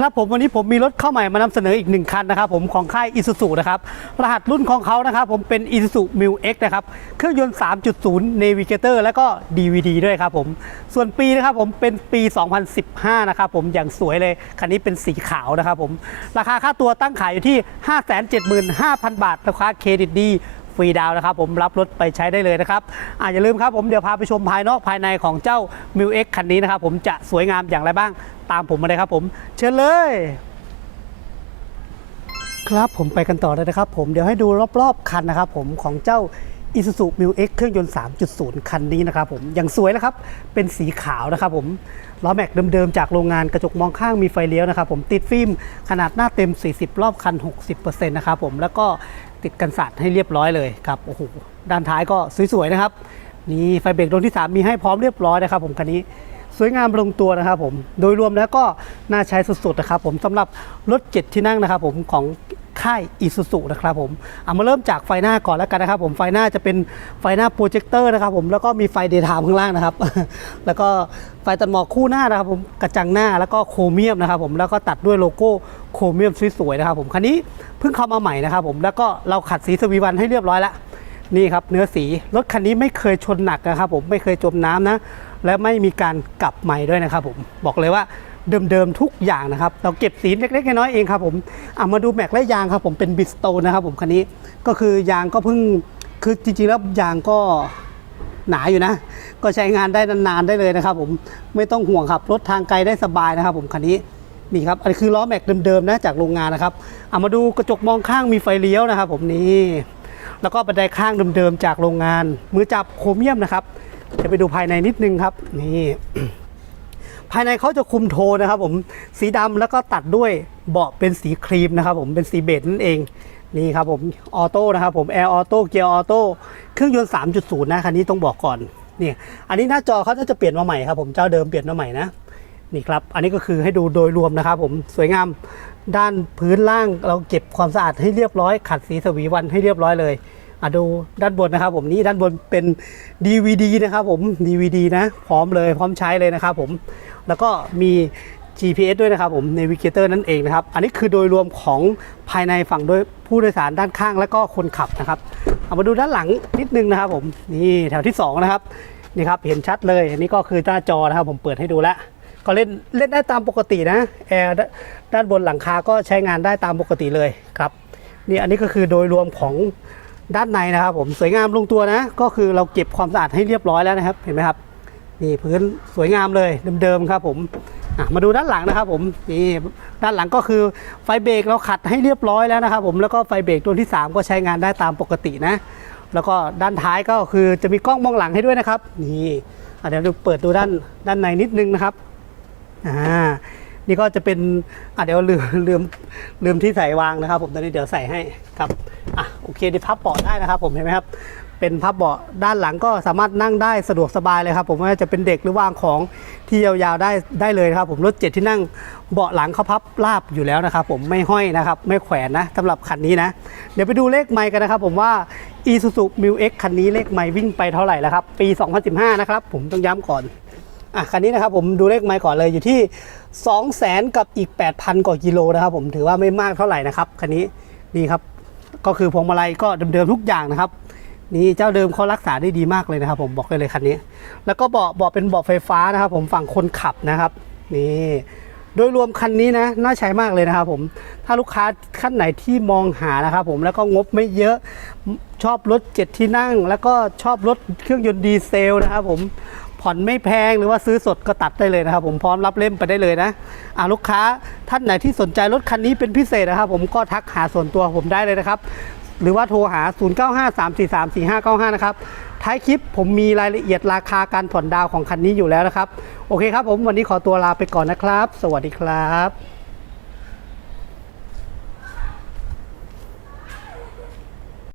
ครับผมวันนี้ผมมีรถเข้าใหม่มานำเสนออีกหนึ่งคันนะครับผมของค่าย Isuzu นะครับรหัสรุ่นของเขานะครับผมเป็น Isuzu m i l X นะครับเครื่องยนต์ 3.0 Navigator แล้วก็ DVD ด้วยครับผมส่วนปีนะครับผมเป็นปี 2015 นะครับผมอย่างสวยเลย คันนี้เป็นสีขาวนะครับผมราคาค่าตัวตั้งขายอยู่ที่ 575,000 บาทราคาเครดิตดี ฟรีดาวนะครับผมรับรถไปใช้ได้เลยนะครับอะอย่าลืมครับผมเดี๋ยวพาไปชมภายนอกภายในของเจ้า m i l X คันนี้นะครับผมจะสวยงามอย่างไรบ้างตามผมมาเลยครับผม เชิญเลยครับผมไปกันต่อเลยนะครับผมเดี๋ยวให้ดูรอบๆคันนะครับผมของเจ้า Isuzu m i l X เครื่องยนต์ 3.0 คันนี้นะครับผมอย่างสวยนะครับ เป็นสีขาวนะครับผมล้อแม็กเดิมๆ จากโรงงานกระจกมองข้างมีไฟเลี้ยวนะครับผมติดฟิล์มขนาดหน้าเต็ม 40 รอบคัน 60%นะครับผมแล้วก็ ติดกันสาดให้เรียบร้อยเลยครับโอ้โหด้านท้ายก็สวยๆนะครับนี่ไฟเบรกดวงที่ 3 มีให้พร้อมเรียบร้อยนะครับผมคันนี้ สวยงามลงตัวนะครับผม โดยรวมแล้วก็น่าใช้สุดๆนะครับผมสำหรับรถเจ็ดที่นั่งนะครับผมของค่ายอีซูซูนะครับผมเอามาเริ่มจากไฟหน้าก่อนแล้วกันนะครับผมไฟหน้าจะเป็นไฟหน้าโปรเจคเตอร์นะครับผมแล้วก็มีไฟเดย์ไทม์ข้างล่างนะครับ แล้วก็ไฟตัดหมอกคู่หน้านะครับผมกระจังหน้าแล้วก็โครเมียมนะครับผมแล้วก็ตัดด้วยโลโก้โครเมียมสวยๆนะครับผมคันนี้เพิ่งเข้ามาใหม่นะครับผมแล้วก็เราขัดสีสวีวันให้เรียบร้อยแล้วนี่ครับเนื้อสีรถคันนี้ไม่เคยชนหนักนะครับผมไม่เคยจมน้ำนะ และไม่มีการกลับใหม่ด้วยนะครับผมบอกเลยว่าเดิมๆทุกอย่างนะครับ เราเก็บสีเล็กๆน้อยๆเองครับผมเอามาดูแม็กและยางครับผมเป็นบิสโตนนะครับผมคันนี้ก็คือยางก็เพิ่งคือจริงๆแล้วยางก็หนาอยู่นะ ก็ใช้งานได้นานๆได้เลยนะครับผมไม่ต้องห่วงครับรถทางไกลได้สบายนะครับผมคันนี้นี่ครับอันนี้คือล้อแม็กเดิมๆนะจากโรงงานนะครับเอามาดูกระจกมองข้างมีไฟเลี้ยวนะครับ ผมนี่แล้วก็บันไดข้างเดิมๆจากโรงงานมือจับโครเมียมนะครับ จะไปดูภายในนิดนึงครับ นี่ ภายในเขาจะคุมโทนนะครับ ผมสีดำแล้วก็ตัดด้วยเบาะเป็นสีครีมนะครับ ผมเป็นสีเบจนั่นเองนี่ครับผมออโต้นะครับผมแอร์ออโต้เกียร์ออโต้เครื่องยนต์ 3.0 นะคันนี้ต้องบอกก่อนนี่อันนี้หน้าจอเขาน่าจะเปลี่ยนมาใหม่ครับผมเจ้าเดิมเปลี่ยนมาใหม่นะนี่ครับ อันนี้ก็คือให้ดูโดยรวมนะครับผมสวยงามด้านพื้นล่างเราเก็บความสะอาดให้เรียบร้อย ขัดสีสวีวันให้เรียบร้อยเลย อะดูด้านบนนะครับ ผมนี่ด้านบนเป็น DVD นะครับผม DVD นะ พร้อมเลยพร้อมใช้เลยนะครับผมแล้วก็มี GPS ด้วยนะครับผม Navigator นั่นเองนะครับ อันนี้คือโดยรวมของภายในฝั่งโดยผู้โดยสารด้านข้างและก็คนขับนะครับ เอามาดูด้านหลังนิดนึงนะครับผม นี่แถวที่สองนะครับ นี่ครับเห็นชัดเลย อันนี้ก็คือหน้าจอนะครับผมเปิดให้ดูแล้วก็เล่นเล่นได้ตามปกตินะแอร์ด้านบนหลังคาก็ใช้งานได้ตามปกติเลยครับ นี่อันนี้ก็คือโดยรวมของ ด้านในนะครับผมสวยงามลงตัวนะ ก็คือเราเก็บความสะอาดให้เรียบร้อยแล้วนะครับเห็นไหมครับนี่พื้นสวยงามเลยเดิมๆครับผมมาดูด้านหลังนะครับผมนี่ด้านหลังก็คือไฟเบรกเราขัดให้เรียบร้อยแล้วนะครับผมแล้วก็ไฟเบรกตัวที่ 3 ก็ใช้งานได้ตามปกตินะ แล้วก็ด้านท้ายก็คือจะมีกล้องมองหลังให้ด้วยนะครับนี่เดี๋ยวเปิดดูด้านด้านในนิดนึงนะครับอ่านี่ก็จะเป็นอะเดี๋ยวลืมลืมลืมที่ใส่วางนะครับ ผมตอนนี้เดี๋ยวใส่ให้ครับ เคดีพับเบาะได้นะครับ ผมเห็นไหมครับ เป็นพับเบาะด้านหลังก็สามารถนั่งได้สะดวกสบายเลยครับ ผมไม่ว่าจะเป็นเด็กหรือวางของที่ยาวๆได้ได้เลยครับ ผมรถเจ็ดที่นั่งเบาะหลังเขาพับราบอยู่แล้วนะครับ ผมไม่ห้อยนะครับ ไม่แขวนนะสำหรับคันนี้นะ เดี๋ยวไปดูเลขไมค์กันนะครับ ผมว่า Isuzu m i l X คันนี้เลขไมค์วิ่งไปเท่าไหร่แล้วครับปี 2015 นะครับผมต้องย้ำก่อนอะคันนี้นะครับผมดูเลขไมล์ก่อนเลยอยู่ที่ 2 0 0แสนกับอีก 8,000 กว่ากิโลนะครับผมถือว่าไม่มากเท่าไหร่นะครับ คันนี้นี่ครับ ก็คือพวงมาลัยก็เดิมๆทุกอย่างนะครับ นี่เจ้าเดิมเขารักษาได้ดีมากเลยนะครับ ผมบอกเลยเลยคันนี้ แล้วก็เบาะเบาะเป็นเบาะไฟฟ้านะครับ ผมฝั่งคนขับนะครับนี่โดยรวมคันนี้นะน่าใช้มากเลยนะครับผมถ้าลูกค้าขั้นไหนที่มองหานะครับผมแล้วก็งบไม่เยอะชอบรถเจ็ดที่นั่ง แล้วก็ชอบรถเครื่องยนต์ดีเซลนะครับผม ผ่อนไม่แพงหรือว่าซื้อสดก็ตัดได้เลยนะครับ ผมพร้อมรับเล่มไปได้เลยนะอ่าลูกค้าท่านไหนที่สนใจรถคันนี้เป็นพิเศษนะครับ ผมก็ทักหาส่วนตัวผมได้เลยนะครับ หรือว่าโทรหา 0953434595 นะครับท้ายคลิปผมมีรายละเอียดราคาการผ่อนดาวของคันนี้อยู่แล้วนะครับ โอเคครับผมวันนี้ขอตัวลาไปก่อนนะครับ สวัสดีครับ